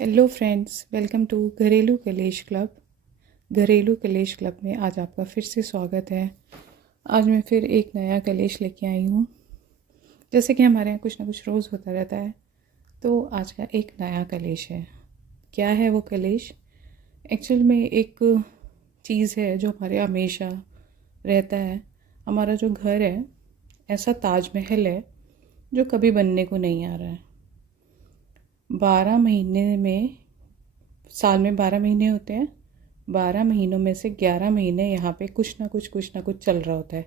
Hello friends, welcome to घरेलू कलेश club. घरेलू कलेश क्लब में आज आपका फिर से स्वागत है। आज मैं फिर एक नया कलेश लेके आई हूँ। जैसे कि हमारे यहाँ कुछ ना कुछ रोज़ होता रहता है, तो आज का एक नया कलेश है। क्या है वो कलेश? एक्चुअल में एक चीज़ है जो हमारे हमेशा रहता है। हमारा जो घर है ऐसा ताजमहल है जो कभी बनने को नहीं आ रहा है। 12 महीने में, साल में 12 महीने होते हैं। 12 महीनों में से 11 महीने यहाँ पे कुछ ना कुछ चल रहा होता है।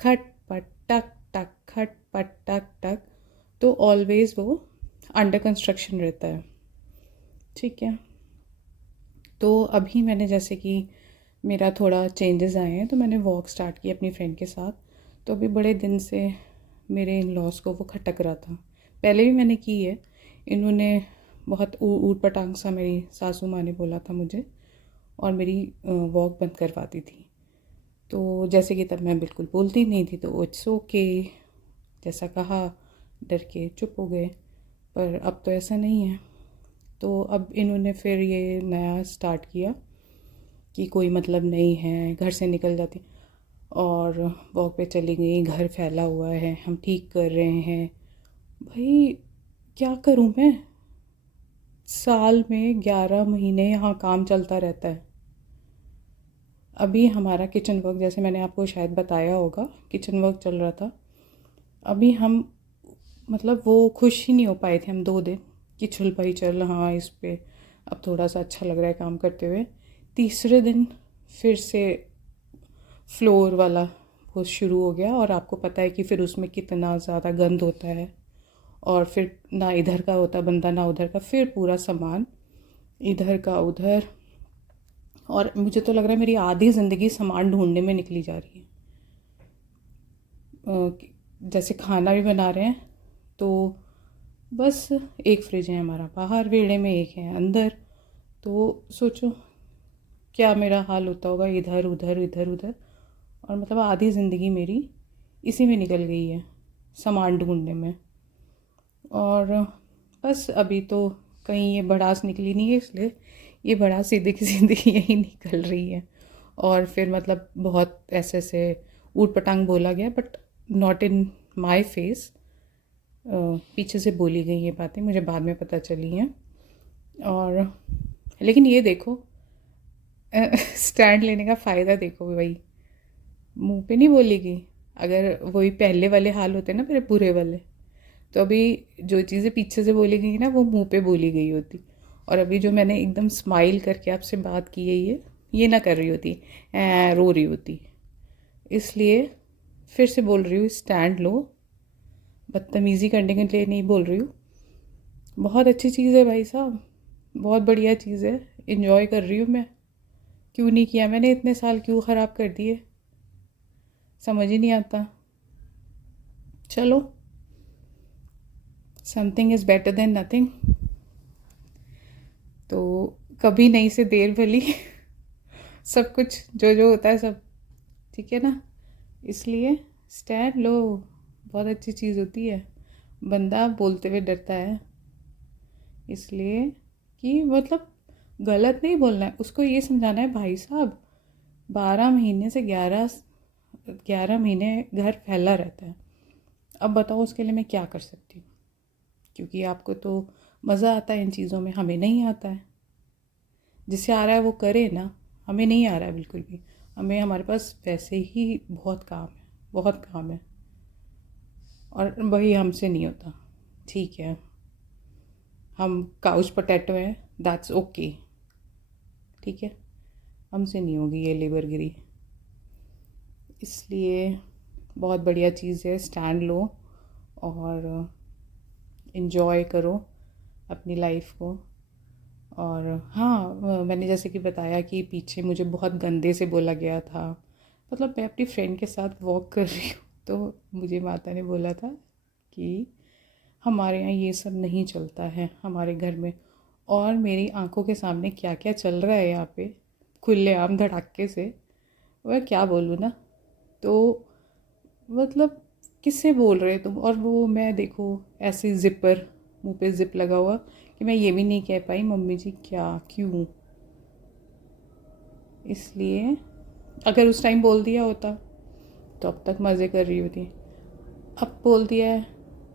खट पट टक टक, खट पट टक टक। तो ऑलवेज वो अंडर कंस्ट्रक्शन रहता है। ठीक है। तो अभी मैंने, जैसे कि मेरा थोड़ा चेंजेस आए हैं, तो मैंने वॉक स्टार्ट की अपनी फ्रेंड के साथ। तो अभी बड़े दिन से मेरे इन लॉस को वो खटक रहा था। पहले भी मैंने की है। इन्होंने बहुत ऊट पटांग सा मेरी सासू माँ ने बोला था मुझे, और मेरी वॉक बंद करवाती थी। तो जैसे कि तब मैं बिल्कुल बोलती नहीं थी, तो इट्स ओके, जैसा कहा, डर के चुप हो गए। पर अब तो ऐसा नहीं है। तो अब इन्होंने फिर ये नया स्टार्ट किया कि कोई मतलब नहीं है, घर से निकल जाती और वॉक पे चली गई, घर फैला हुआ है, हम ठीक कर रहे हैं। भाई क्या करूँ मैं? साल में 11 महीने यहाँ काम चलता रहता है। अभी हमारा किचन वर्क, जैसे मैंने आपको शायद बताया होगा, किचन वर्क चल रहा था। अभी हम, मतलब वो खुश ही नहीं हो पाए थे हम 2 दिन कि चल भाई चल, हाँ इस पे अब थोड़ा सा अच्छा लग रहा है काम करते हुए। तीसरे दिन फिर से फ्लोर वाला वो शुरू हो गया, और आपको पता है कि फिर उसमें कितना ज़्यादा गंद होता है, और फिर ना इधर का होता बंदा ना उधर का, फिर पूरा सामान इधर का उधर। और मुझे तो लग रहा है मेरी आधी ज़िंदगी सामान ढूंढने में निकली जा रही है। जैसे खाना भी बना रहे हैं तो बस एक फ्रिज है हमारा बाहर वेड़े में, एक है अंदर। तो सोचो क्या मेरा हाल होता होगा, इधर उधर इधर उधर। और मतलब आधी ज़िंदगी मेरी इसी में निकल गई है, सामान ढूंढने में। और बस अभी तो कहीं ये भड़ास निकली नहीं है, इसलिए ये भड़ास सीधे की सीधी यही निकल रही है। और फिर मतलब बहुत ऐसे ऐसे ऊट पटांग बोला गया, but not in my face. पीछे से बोली गई ये बातें मुझे बाद में पता चली हैं। और लेकिन ये देखो, स्टैंड लेने का फ़ायदा देखो भाई, मुंह पे नहीं बोलेगी। अगर वही पहले वाले हाल होते ना, मेरे बुरे वाले, तो अभी जो चीज़ें पीछे से बोली गई ना वो मुंह पे बोली गई होती। और अभी जो मैंने एकदम स्माइल करके आपसे बात की है, ये ना कर रही होती, रो रही होती। इसलिए फिर से बोल रही हूँ, स्टैंड लो। बदतमीज़ी करने के लिए नहीं बोल रही हूँ। बहुत अच्छी चीज़ है भाई साहब, बहुत बढ़िया चीज़ है, इन्जॉय कर रही हूँ मैं। क्यों नहीं किया मैंने इतने साल, क्यों ख़राब कर दिए, समझ ही नहीं आता। चलो, something is better than nothing. तो कभी नहीं से देर भली। सब कुछ जो जो होता है सब ठीक है ना। इसलिए स्टैंड लो, बहुत अच्छी चीज़ होती है। बंदा बोलते हुए डरता है, इसलिए कि मतलब गलत नहीं बोलना है उसको, ये समझाना है भाई साहब 12 महीने से 11 महीने घर फैला रहता है। अब बताओ उसके लिए मैं क्या कर सकती हूँ? क्योंकि आपको तो मज़ा आता है इन चीज़ों में, हमें नहीं आता है। जिसे आ रहा है वो करे ना, हमें नहीं आ रहा है बिल्कुल भी। हमें, हमारे पास वैसे ही बहुत काम है, बहुत काम है, और वही हमसे नहीं होता। ठीक है, हम काउच पोटैटो हैं, दैट्स ओके। ठीक है, हमसे नहीं होगी ये लेबरगिरी। इसलिए बहुत बढ़िया चीज़ है, स्टैंड लो और इन्जॉय करो अपनी लाइफ को। और हाँ, मैंने जैसे कि बताया कि पीछे मुझे बहुत गंदे से बोला गया था। मतलब मैं अपनी फ्रेंड के साथ वॉक कर रही हूँ, तो मुझे माता ने बोला था कि हमारे यहाँ ये सब नहीं चलता है हमारे घर में। और मेरी आंखों के सामने क्या क्या चल रहा है यहाँ पे खुलेआम धड़ाके से, वह क्या बोलूँ ना। तो मतलब किससे बोल रहे तुम? और वो मैं देखो ऐसे ज़िपर, मुंह पे ज़िप लगा हुआ, कि मैं ये भी नहीं कह पाई मम्मी जी क्या क्यों। इसलिए अगर उस टाइम बोल दिया होता तो अब तक मज़े कर रही होती, अब बोल दिया है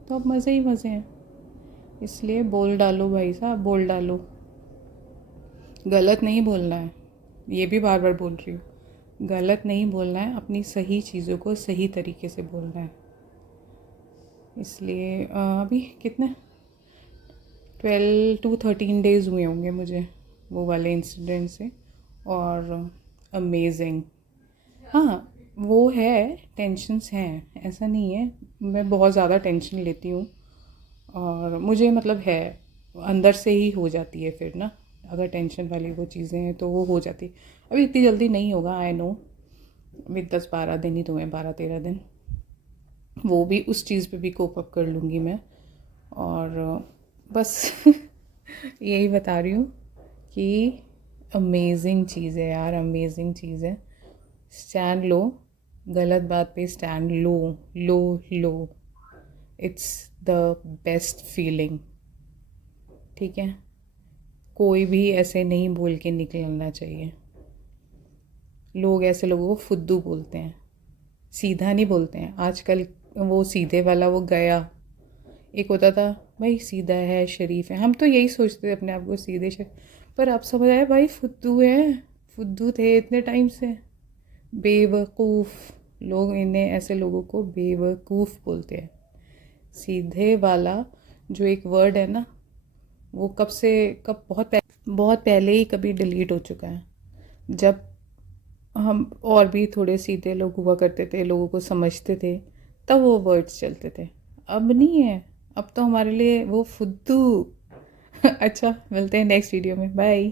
तो अब मज़े ही मज़े हैं। इसलिए बोल डालो भाई साहब, बोल डालो। गलत नहीं बोलना है, ये भी बार बार बोल रही हूँ, गलत नहीं बोलना है, अपनी सही चीज़ों को सही तरीके से बोलना है। इसलिए अभी कितने 12 to 13 डेज़ हुए होंगे मुझे वो वाले इंसिडेंट से, और अमेजिंग। हाँ वो है, टेंशन्स हैं, ऐसा नहीं है, मैं बहुत ज़्यादा टेंशन लेती हूँ और मुझे मतलब है अंदर से ही हो जाती है फिर ना, अगर टेंशन वाली वो चीज़ें हैं तो वो हो जाती। अभी इतनी जल्दी नहीं होगा, आई नो, अभी 10-12 दिन ही तो हैं, 12-13 दिन, वो भी उस चीज़ पे भी कोप अप कर लूँगी मैं। और बस यही बता रही हूँ कि अमेजिंग चीज़ है यार, अमेजिंग चीज़ है। स्टैंड लो, गलत बात पे stand low, low low, it's the best feeling. ठीक है, कोई भी ऐसे नहीं बोल के निकलना चाहिए। लोग ऐसे लोगों को फुद्दू बोलते हैं, सीधा नहीं बोलते हैं आजकल। वो सीधे वाला वो गया, एक होता था भाई सीधा है शरीफ है, हम तो यही सोचते थे अपने आप को सीधे शरीफ, पर अब समझ आया भाई फुद्दू है, फुद्दू थे इतने टाइम से, बेवकूफ़। लोग इन्हें ऐसे लोगों को बेवकूफ़ बोलते हैं। सीधे वाला जो एक वर्ड है ना, वो कब से कब बहुत पहले ही कभी डिलीट हो चुका है। जब हम और भी थोड़े सीधे लोग हुआ करते थे, लोगों को समझते थे, तब वो वर्ड्स चलते थे, अब नहीं है। अब तो हमारे लिए वो फुद्दू अच्छा, मिलते हैं नेक्स्ट वीडियो में, बाय।